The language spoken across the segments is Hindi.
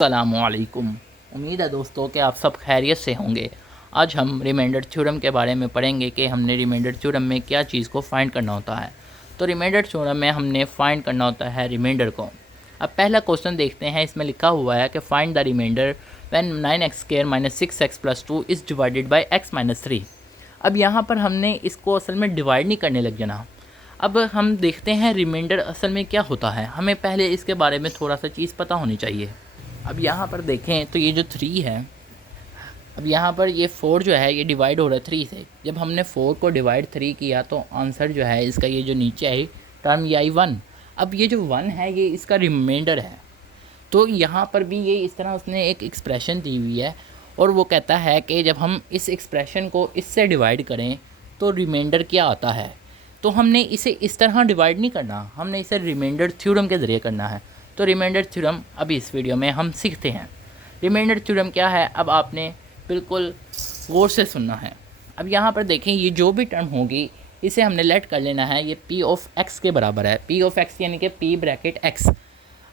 अस्सलामुअलैकुम। उम्मीद है दोस्तों कि आप सब खैरियत से होंगे। आज हम रिमाइंडर थ्योरम के बारे में पढ़ेंगे कि हमने रिमाइंडर थ्योरम में क्या चीज़ को फाइंड करना होता है। तो रिमाइंडर थ्योरम में हमने फाइंड करना होता है रिमाइंडर को। अब पहला क्वेश्चन देखते हैं। इसमें लिखा हुआ है कि find the reminder when 9x² - 6x + 2 is divided by x - 3। अब यहाँ पर हमने इसको असल में डिवाइड नहीं करने लग जाना। अब हम देखते हैं रिमाइंडर असल में क्या होता है। हमें पहले इसके बारे में थोड़ा सा चीज़ पता होनी चाहिए। अब यहाँ पर देखें तो ये जो 3 है, अब यहाँ पर ये 4 जो है ये डिवाइड हो रहा है 3 से। जब हमने 4 को डिवाइड 3 किया तो आंसर जो है इसका ये जो नीचे आई टर्म ये आई 1। अब ये जो 1 है ये इसका रिमाइंडर है। तो यहाँ पर भी ये इस तरह उसने एक एक्सप्रेशन दी हुई है और वो कहता है कि जब हम इस एक्सप्रेशन को इससे डिवाइड करें तो रिमाइंडर क्या आता है। तो हमने इसे इस तरह डिवाइड नहीं करना, हमने इसे रिमाइंडर थ्योरम के ज़रिए करना है। तो रिमाइंडर थ्योरम अभी इस वीडियो में हम सीखते हैं। रिमाइंडर थ्योरम क्या है, अब आपने बिल्कुल गौर से सुनना है। अब यहाँ पर देखें ये जो भी टर्म होगी इसे हमने लेट कर लेना है ये p ऑफ x के बराबर है। p ऑफ x यानी कि p ब्रैकेट x।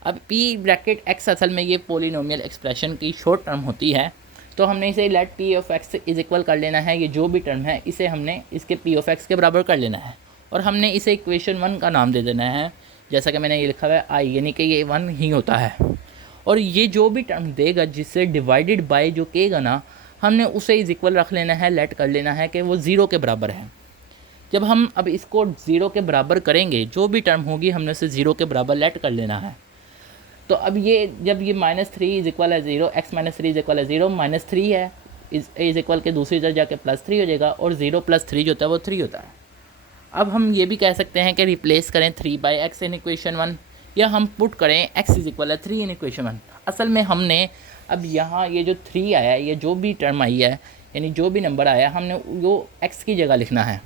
अब p ब्रैकेट x असल में ये पोलिनोमियल एक्सप्रेशन की शॉर्ट टर्म होती है। तो हमने इसे let p of x is equal कर लेना है। ये जो भी टर्म है इसे हमने इसके p ऑफ x के बराबर कर लेना है और हमने इसे इक्वेशन 1 का नाम दे देना है। जैसा कि मैंने ये लिखा हुआ है आई, यानी कि ये 1 ही होता है। और ये जो भी टर्म देगा जिससे डिवाइडेड बाय जो कहेगा ना, हमने उसे इज इक्वल रख लेना है, लेट कर लेना है कि वो 0 के बराबर है। जब हम अब इसको 0 के बराबर करेंगे जो भी टर्म होगी हमने उसे 0 के बराबर लेट कर लेना है। तो अब ये जब ये -3 इज इक्वल है 0, x - 3 इज इक्वल है 0, -3 है इज इक्वल के दूसरी तरफ जाके +3 हो जाएगा और 0 + 3 जो होता है वो 3 होता है। अब हम ये भी कह सकते हैं कि रिप्लेस करें 3/x इन इक्वेशन 1 या हम पुट करें x इज इक्वल है 3 इन इक्वेशन 1। असल में हमने अब यहाँ ये जो 3 आया है, ये जो भी टर्म आई है यानी जो भी नंबर आया हमने वो x की जगह लिखना है।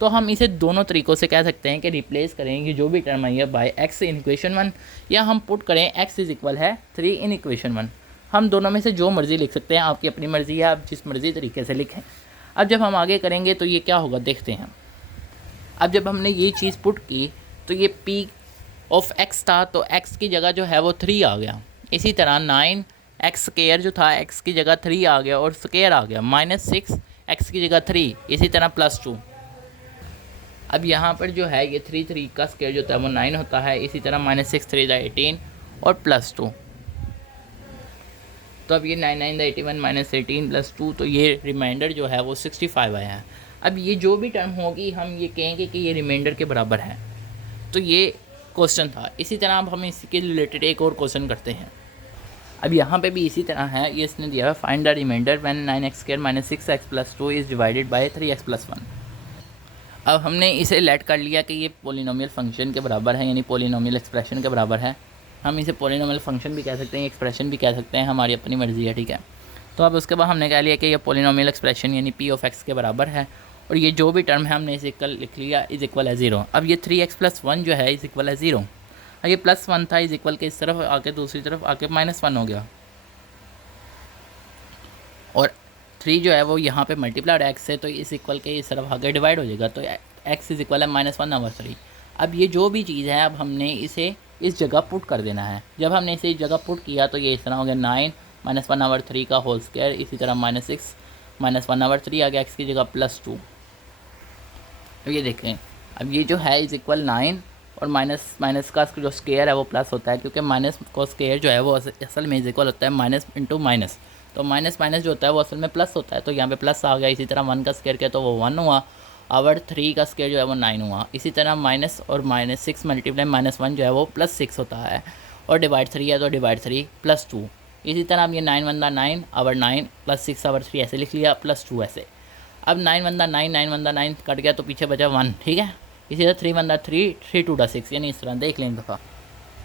तो हम इसे दोनों तरीक़ों से कह सकते हैं कि रिप्लेस करेंगे जो भी टर्म आई है बाय x इन इक्वेशन 1 या हम पुट करें x इज इक्वल है 3 इन इक्वेशन 1। हम दोनों में से जो मर्ज़ी लिख सकते हैं, आपकी अपनी मर्ज़ी है, आप जिस मर्ज़ी तरीके से लिखें। अब जब हम आगे करेंगे तो ये क्या होगा देखते हैं। अब जब हमने ये चीज़ पुट की तो ये p ऑफ x था तो x की जगह जो है वो 3 आ गया। इसी तरह 9x² जो था x की जगह 3 आ गया और स्क्वायर आ गया। -6 x की जगह 3, इसी तरह +2। अब यहाँ पर जो है ये 3 का स्क्वायर जो होता है वो 9 होता है। इसी तरह -6 3 18 और +2। तो अब ये 9 9 81 -18 +2, तो ये रिमाइंडर जो है वो 65 आया है। अब ये जो भी टर्म होगी हम ये कहेंगे कि ये रिमाइंडर के बराबर है। तो ये क्वेश्चन था। इसी तरह अब हम इसके रिलेटेड एक और क्वेश्चन करते हैं। अब यहाँ पे भी इसी तरह है, ये इसने दिया है find the reminder when 9x² - 6x + 2 is divided by 3x + 1। अब हमने इसे लेट कर लिया कि ये पोलिनोमियल फंक्शन के बराबर है, यानी पोलिनोमियल एक्सप्रेशन के बराबर है। हम इसे पोलिनोमियल फंक्शन भी कह सकते हैं, एक्सप्रेशन भी कह सकते हैं, हमारी अपनी मर्ज़ी है, ठीक है। तो अब उसके बाद हमने कह लिया कि ये पोलिनोमियल एक्सप्रेशन यानी p ऑफ x के बराबर है और ये जो भी टर्म है हमने इसे लिख लिया इज इक्वल है 0। अब ये 3x + 1 जो है इज इक्वल है 0। ये +1 था इज इक्वल के इस तरफ आके दूसरी तरफ आके -1 हो गया और 3 जो है वो यहाँ पे मल्टीप्लाइड x है तो इस इक्वल के इस तरफ आके डिवाइड हो जाएगा। तो x इज इक्वल है -1/3। अब ये जो भी चीज़ है अब हमने इसे इस जगह पुट कर देना है। जब हमने इसे इस जगह पुट किया तो ये इस तरह हो गया 9 -1/3 का होल स्क्वायर, इसी तरह -6 -1/3 आ गया x की जगह +2। अब ये देखें, अब ये जो है इज इक्वल 9 और माइनस का जो स्क्वायर है वो प्लस होता है क्योंकि माइनस का स्क्वायर जो है वो असल में इज इक्वल होता है माइनस इंटू माइनस। तो माइनस जो होता है वो असल में प्लस होता है, तो यहाँ पे प्लस आ गया। इसी तरह 1 का स्क्वायर किया तो वो 1 हुआ और 3 का स्क्वायर जो है वो 9 हुआ। इसी तरह माइनस और -6 मल्टीप्लाई -1 जो है वो +6 होता है और डिवाइड 3 है तो डिवाइड 3 +2। इसी तरह अब ये 9 × 9 और 9 +6 और 3 ऐसे लिख लिया, +2 ऐसे। अब 9 × 9 9 × 9 कट गया तो पीछे बचा 1, ठीक है। इसी तरह 3 × 3 3 2 6, यानी इस तरह देख लें दफ़ा,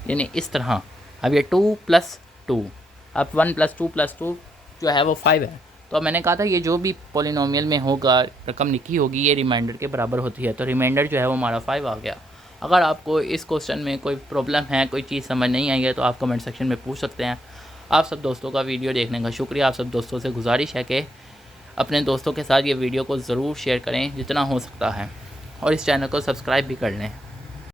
यानी इस तरह। अब ये 2 + 2, अब 1 + 2 + 2 जो है वो 5 है। तो अब मैंने कहा था ये जो भी पोलिनोमियल में होगा रकम लिखी होगी ये रिमाइंडर के बराबर होती है। तो रिमाइंडर जो है वो हमारा 5 आ गया। अगर आपको इस क्वेश्चन में कोई प्रॉब्लम है, कोई चीज़ समझ नहीं आई है तो आप कमेंट सेक्शन में पूछ सकते हैं। आप सब दोस्तों का वीडियो देखने का शुक्रिया। आप सब दोस्तों से गुजारिश है कि अपने दोस्तों के साथ ये वीडियो को ज़रूर शेयर करें जितना हो सकता है और इस चैनल को सब्सक्राइब भी कर लें।